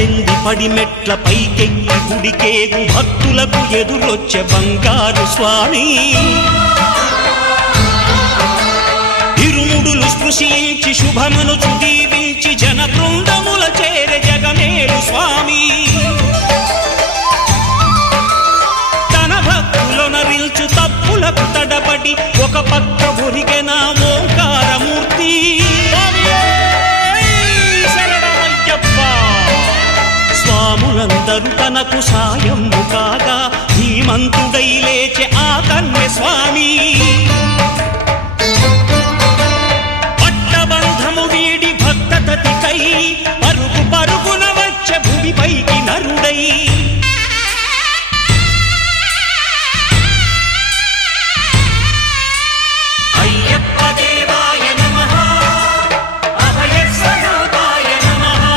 పద్దెంది పడిమెట్ల పైకెక్కి గుడికేగు భక్తులకు ఎదురొచ్చే బంగారు స్వామి ఇరుముడులు స్పృశించి శుభమనుచు దీవించి జన బృందముల చేరే జగమేలు స్వామి తన భక్తులొనరిల్చు తప్పులకు తడబడి ఒక పక్క ఒరిగెన ఓంకారమూర్తి స్వాములందరూ తనకు సాయము కాగా ధీమంతుడై లేచే ఆ కన్య స్వామి పట్టబంధము వీడి భక్తతతికై పరుగు పరుగున వచ్చే భూమిపైకి నరుడై